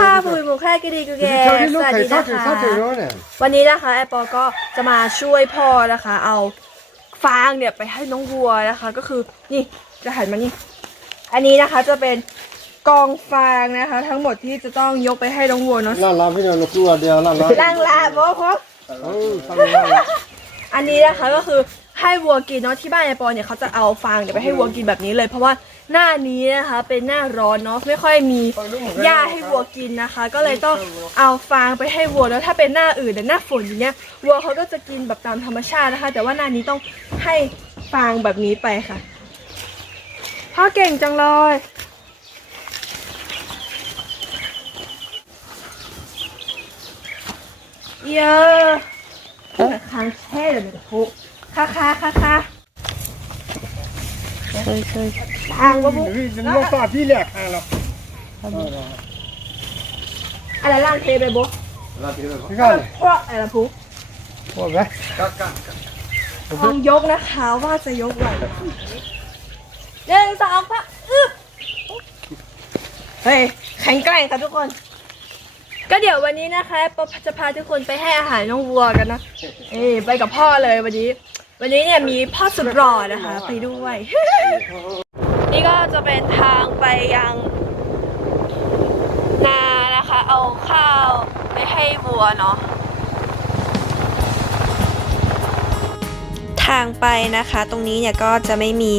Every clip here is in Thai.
ค่ะปุยหมูแค่กระดีกูแกเท่าที่สลูกวัสไข่ดีทอนะดถึงคะทอดถึงร้อนเนี่ยวันนี้นะคะแอปเปอก็จะมาช่วยพ่อนะคะ เอาฟางเนี่ยไปให้น้องวัวนะคะ ก็คือนี่จะหันมานี่อันนี้นะคะจะเป็นกองฟางนะคะ ทั้งหมดที่จะต้องยกไปให้น้องวัวเนาะล่างลาพี่น้องกลัวเดียวล่างลาล่างลาบอพอเออทำล่างอันนี้นะคะก็คือ ให้วัวกินเนาะที่บ้านไอปอเนี่ยเขาจะเอาฟางเนี่ยไปให้วัวกินแบบนี้เลย เพราะว่าหน้านี้นะคะเป็นหน้าร้อนเนาะไม่ค่อยมีหญ้าให้วัวกินนะคะ ก็เลยต้องเอาฟางไปให้วัวแล้วถ้าเป็นหน้าอื่นเนี่ยหน้าฝนอย่างเงี้ยวัวเขาก็จะกินแบบตามธรรมชาตินะคะ แต่ว่าหน้านี้ต้องให้ฟางแบบนี้ไปค่ะพ่อเก่งจังเลยเยอะค้างแช่เลยมันจะพุ ค่าค่าค่าค่าเคยเคยทางว่าพุพี่จะลงตาพี่แหลกทางเราอะไรล่างเทไปบุ๊พี่ก้าวเลยเพราะอะไรล่ะพุพอไหมลองยกนะคะว่าจะยกไหวหนึ่งสองพะอึ๊บเฮ้ยแข็งแกร่งค่ะทุกคน ก็เดี๋ยววันนี้นะคะปอจะพาทุกคนไปให้อาหารน้องวัวกันนะเอ้ยไปกับพ่อเลยวันนี้ วันนี้เนี่ยมีพ่อสุดหล่อนะคะ ไปด้วย นี่ก็จะเป็นทางไปยังนานะคะ เอาข้าวไปให้วัวเนาะทางไปนะคะ ตรงนี้เนี่ยก็จะไม่มี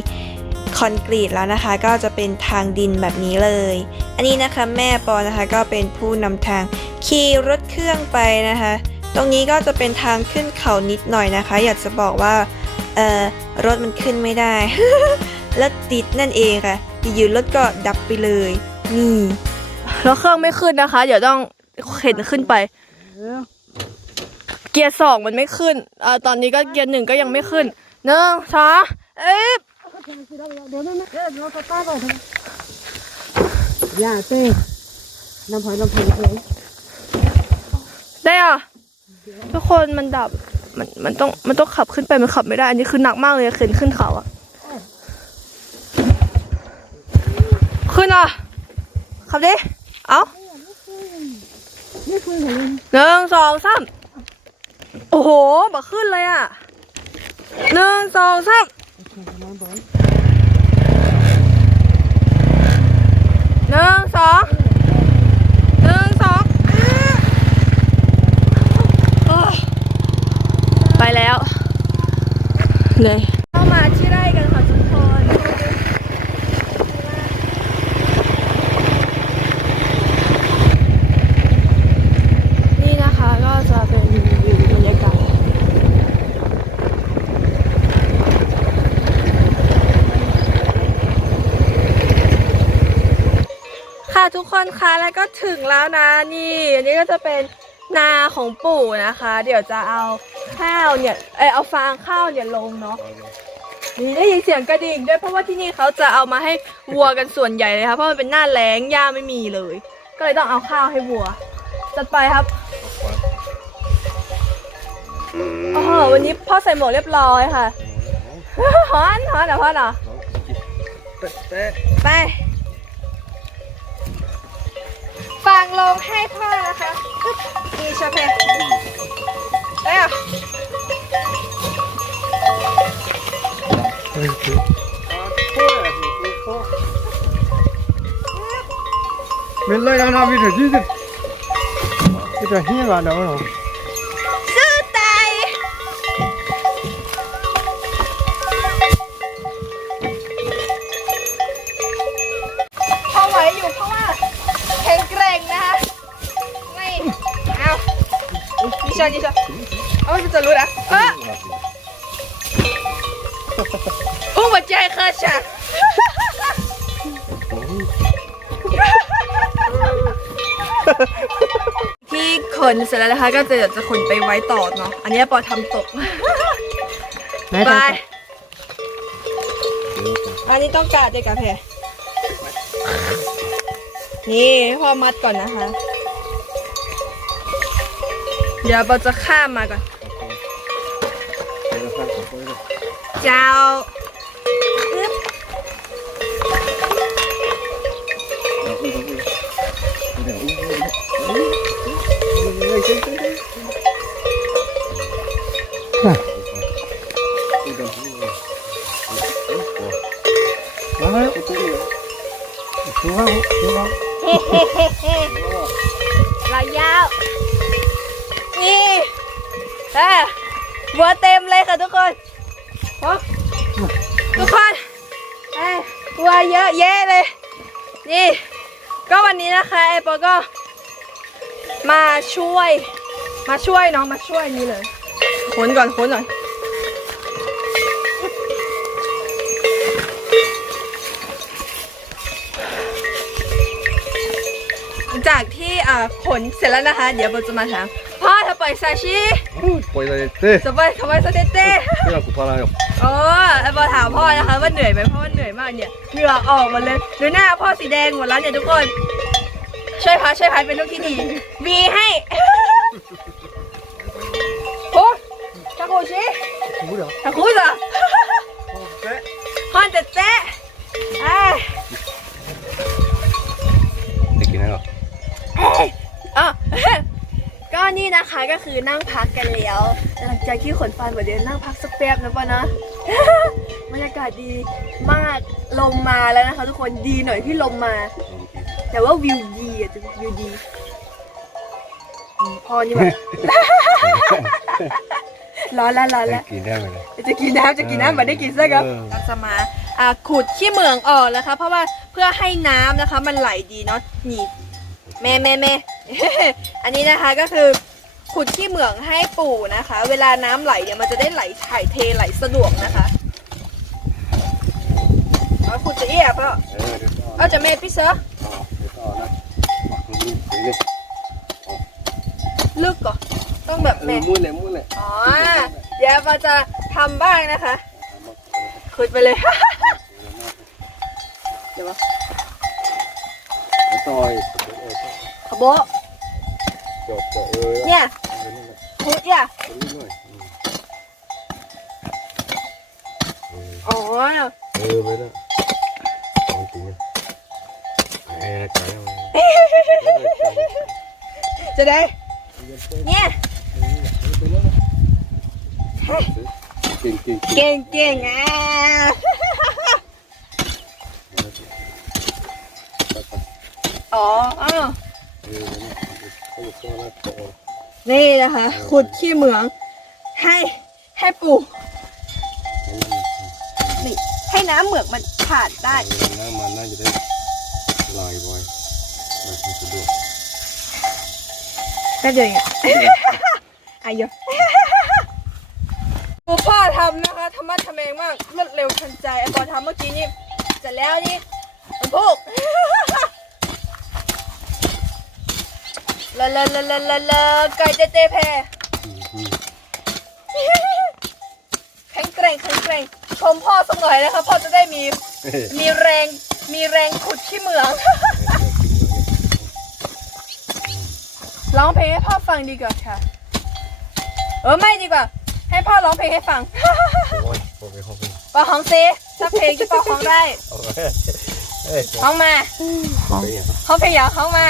คอนกรีตแล้วนะคะ ก็จะเป็นทางดินแบบนี้เลย อันนี้นะคะแม่ปอนะคะก็เป็นผู้นำทางขี่รถเครื่องไปนะคะ ตรงนี้ก็จะเป็นทางขึ้นเขานิดหน่อยนะคะ อยากจะบอกว่าเอ่อรถมันขึ้นไม่ได้แล้วติดนั่นเองค่ะอยู่ๆรถก็ดับไปเลยนี่แล้วเครื่องไม่ขึ้นนะคะ เดี๋ยวต้องเข็นขึ้นไป เกียร์สองมันไม่ขึ้นอ่าตอนนี้ก็เกียร์หนึ่งก็ยังไม่ขึ้นหนึ่งสองเอ๊ะอย่าเต้น้ำพอยน้ำพอยเลยได้อะ ทุกคนมันดับมันมันต้องมันต้องขับขึ้นไปมันขับไม่ได้ อันนี้คือหนักมากเลยเข็นขึ้นเขาอะขึ้นอะขับดิเอาไม่คุยกันเลยหนึ่งสองสามโอ้โหบักขึ้นเลยอะหนึ่งสองสามหนึ่งสองหนึ่งสองโอ้ย ไปแล้วเหนื่อยเข้ามาที่ไร่กันค่ะทุกคนนี่นะคะก็จะเป็นวิวบรรยากาศค่ะทุกคนคะแล้วก็ถึงแล้วนะนี่ อันนี้ก็จะเป็น นาของปู่นะคะ เดี๋ยวจะเอาข้าวเนี่ยเออเอาฟางข้าวเนี่ยลงเนาะนี่ได้ยินเสียงกระดิ่งด้วยเพราะว่าที่นี่เขาจะเอามาให้วัวกันส่วนใหญ่เลยค่ะเพราะมันเป็นหน้าแล้งหญ้าไม่มีเลย ก็เลยต้องเอาข้าวให้วัวจัดไปครับโอ้วันนี้พ่อใส่หมวกเรียบร้อยค่ะฮอนฮอนเหรอพ่อเหรอไปฟังลงให้พ่อนะคะ นี่ชาเพเอ้ยเป็นเลยนะพี่ถึงที่ ดิฉันดิฉันเอาไม่จะรู้นะเอออุ้งหัวใจเคยฉักที่ขนเสร็จแล้วนะคะ ก็จะเดี๋ยวจะขนไปไว้ต่อเนาะอันนี้ปอทำตกไหนไปตาอันนี้ต้องการด้วยกาแฟนี่ให้พ่อมัดก่อนนะคะ เดี๋ยวเราจะข้ามมาก่อน เจ้า วเต็มเลยค่ะทุกคนทุกคนเอ้ยวัวเยอะแยะเลย นี่ ก็วันนี้นะคะไอปอก็ มาช่วย มาช่วยน้องมาช่วยนี่เลยขนก่อนขนก่อนจาก ที่อ่าขนเสร็จแล้วนะคะ เดี๋ยวโบจะมาถามพ่อถ้าปล่อยซาชิปล่อยเลยเต้จะไปทำไมสเตเต้เรื่องกูพาราอยู่โอ้ไอ้บอถามพ่อนะคะว่าเหนื่อยไหมเพราะว่าเหนื่อยมากเนี่ยเหงื่อออกหมดเลยดูหน้าพ่อสีแดงหมดแล้วเนี่ยทุกคน ช่วยพัดช่วยพัดเป็นลูกที่ดีวีให้โอ้ชาโกชิกูเดี๋ยวชาคุสะเต้ฮอนเตเต้ นี่นะคะก็คือนั่งพักกันแล้ว หลังจากที่ขนฟันหมดเดี๋ยวนั่งพักสักแป๊บนะป่ะนะบรรยากาศดีมากลมมาแล้วนะคะ ทุกคนดีหน่อยที่ลมมา แต่ว่าวิวดีอะวิวดีอืมพอนี่แบบร้อนแล้วร้อนแล้วกินได้ไหมเลยจะกินน้ำจะกินน้ำมาได้กินซะครับเออเราจะมาอ่าขุดขี้เหมืองออกนะคะ เพราะว่าเพื่อให้น้ำนะคะ มันไหลดีเนาะนี่แม่แม่แม่อันนี้นะคะก็คือ ขุดขี้เหมืองให้ปู่นะคะ เวลาน้ำไหลเนี่ยมันจะได้ไหลถ่ายเทไหลสะดวกนะคะเอาขุดจะเอี้ยเปล่าเออเดี๋ยวต่อเอาจะเมพี่เซอเดี๋ยวต่อนะนี่นี่ลึกก่อนต้องแบบเอแม่อมุ่นเลยมุ่นเลยอ๋อเดี๋ยวเราจะทำบ้างนะคะ ขุดไปเลย เดี๋ยววะต่อยขบโบะจบจบเออเนี่ย เออนี่แหละขุดเนี่ยเออนี่หน่อยอ๋อเออไปแล้วของจริง นะเออไก่เอาจะได้เนี่ยเก่งเก่งเก่งเก่งอะอ๋ออ้าวเออเขาจะซ่อนแล้วต่อนี่นะคะ ขุดขี้เหมือง ให้ให้ปู่นี่ให้น้ำเหมืองมันผ่านได้ น้ำมันน่าจะได้ลายไว้ลายสะดวกแป๊บเดียวเองอะอายะปูพ่อทำนะคะธรรมะทำเองมากรวดเร็วทันใจไอ้ปอทำเมื่อกี้นี่เสร็จแล้วนี่มันพู กลาลาลาลาลาลาไก่เจเจแพแข็งแกร่งแข็งแกร่งชมพ่อสักหน่อยนะคะพ่อจะได้มี มีแรงมีแรงขุดขี้เหมืองร้องเพลงให้พ่อฟังดีกว่าค่ะ เออไม่ดีกว่า ให้พ่อร้องเพลงให้ฟังโอ้ยโอ้ยโอ้ยป้าของเซสักเพลงที่ป้าของได้ห้องมาห้องเพลงอย่างห้องมา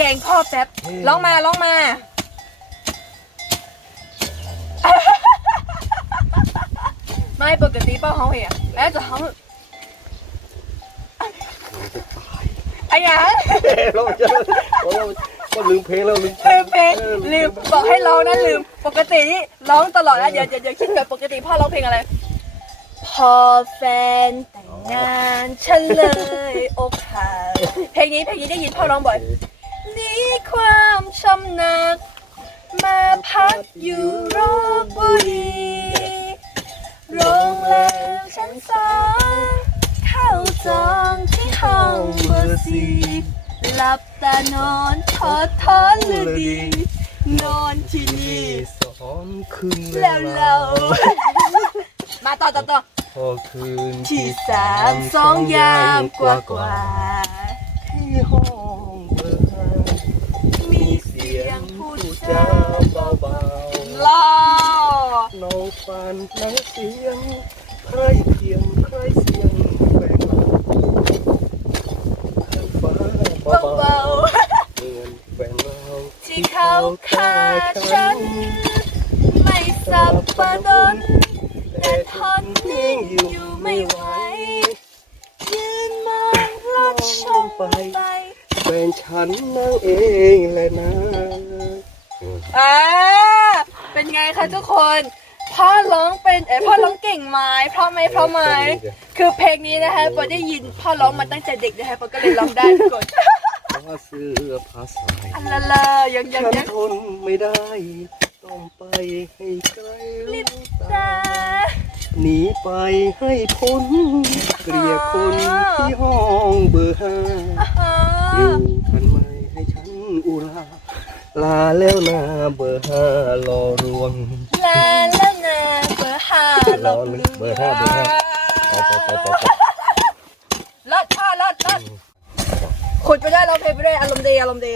ก่งพ่อแป๊บร้องมาร้องมา ไม่ปกติป้าห้องเพลงอะแล้วจะห้องไอ้หยังเราจะเราก็ลืมเพลงแล้วลืมลืมเพลงลืมบอกให้ร้องนะลืม ปกตินี่ร้องตลอดนะเดี๋ยวเดี๋ยวเดี๋ยวคิดก่อนปกติพ่อร้องเพลงอะไรพอแฟนแต่งงานฉันเลยอกหักเพลงนี้เพลงนี้ได้ยินพ่อร้องบ่อยห นี่ความช้ำหนักมาพักอยู่รบบุรีโรงแรมชั้นสองเข้าจองที่ห้องเบอร์สี่หลับตานอนทอดทอนเลยดี นอนที่นี่สองคืนแล้วเรามาต่อต่อต่อพอคืนที่สามสองยามกว่ากว่าที่ห้อง พูดผู้จาจาเบาล่อๆน้องฟันน้องเสียงใครเพียงใครเสียงแปลงใครฟ้าเบาเบาฆ่าฉัน ไม่สับปะรดแต่ทนนิ่งอยู่ไม่ไหวยืนมองรถชมไปเป็นฉันนั่งเองแหละนะ อ่าเป็นไงคะทุกคนพ่อร้องเป็นเอ้ยพ่อร้องเก่งไหมเพราะไหมเพราะไหมคือเพลงนี้นะคะปอได้ยินพ่อร้องมาตั้งแต่เด็กนะคะปอก็เลยร้องได้ทุกคนผ้าเสื้อผ้าสายอันละลายังยังฉันยังทนไม่ได้ ต้องไปให้ไกลลูกตาตาหนีไปให้พ้นเกลียดคนที่ห้องเบอร์ห้าอ่าอยู่ทันไหมให้ฉันอุรา ลาแล้วนะเบอร์ห้ารอรวง ลาลานาเบอร์ห้าลบลืมเบอร์ห้าเบอร์ห้าไปไปไปไปไปลดพ่อลดลดขุดไปได้เร้องเพลงไปได้อารมณ์ดีอารมณ์ดี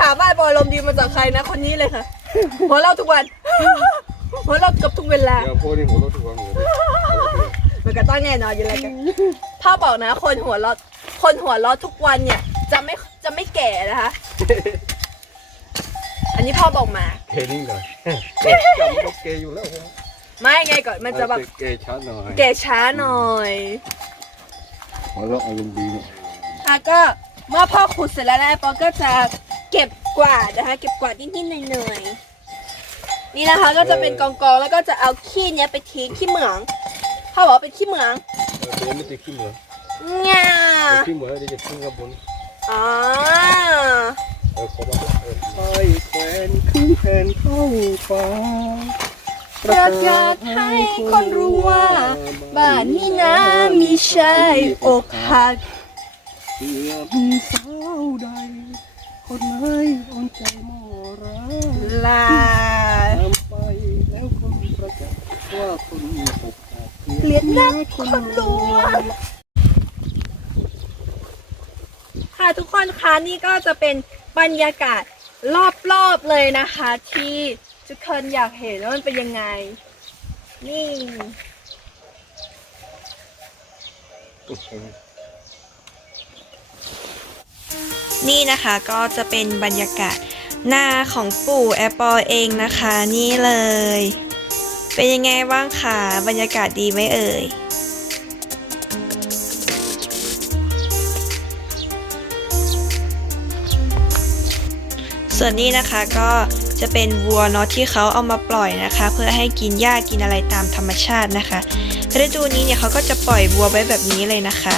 ถามว่าบอยอารมณ์ดีมาจากใครนะ คนนี้เลยค่ะ หัวเราะทุกวัน หัวเราะเกับทุกเวลา เดี๋ยวพวกนี้ผมต้องทุกวันเลยมันก็ต้องแน่นอนอยู่แล้วกันพ่อบอกนะ คนหัวเราะคนหัวเราะทุกวันเนี่ย จะไม่ จะไม่แก่นะคะ อันนี้พ่อบอกมาเกย์นิ่งหน่อยจำต้องเกย์อยู่แล้วผมไม่ไงก่อนมันจะแบบเกย์ช้าหน่อยแก่ช้าหน่อยหัวเราะอารมณ์ดีเนี่ยอะก็เมื่อพ่อขุดเสร็จแล้วนะปอก็จะเก็บกวาดนะคะ เก็บกวาดนิดๆหน่อยๆนี่นะคะ ก็จะเป็นกองๆแล้วก็จะเอาขี้เนี้ยไปทิ้งขี้เหมืองพ่อบอกว่าเป็นขี้เหมืองเออเดี๋ยวไม่จะขี้เหมือนง่าขี้เหมือนเดี๋ยวจะขึ้นกับบน อ๋อเออขอมาเออไปแขวนขึ้นแผ่นเข้าฟ้าประกาศให้คนรู้ว่า บ้านนี้นะมีชายอกหักเพื่อมีสาวใด คนไหนโอนใจมอรักลาทำไปแล้วคนประกาศว่าคนอกหักเกลียดนักคนรวย ค่ะทุกคนคะนี่ก็จะเป็นบรรยากาศรอบๆเลยนะคะ ที่ทุกคนอยากเห็นว่ามันเป็นยังไง นี่นี่นะคะก็จะเป็นบรรยากาศหน้าของปู่แอปเปิลเองนะคะ นี่เลย เป็นยังไงบ้างคะบรรยากาศดีไหมเอ่ย ส่วนนี้นะคะก็จะเป็นวัวเนาะที่เขาเอามาปล่อยนะคะ เพื่อให้กินหญ้ากินอะไรตามธรรมชาตินะคะฤดูนี้เนี่ยเขาก็จะปล่อยวัวไว้แบบนี้เลยนะคะ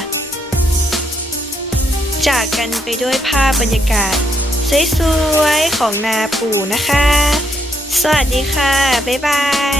จากกันไปด้วยภาพบรรยากาศสวยๆของนาปู่นะคะ สวัสดีค่ะ บ๊ายบาย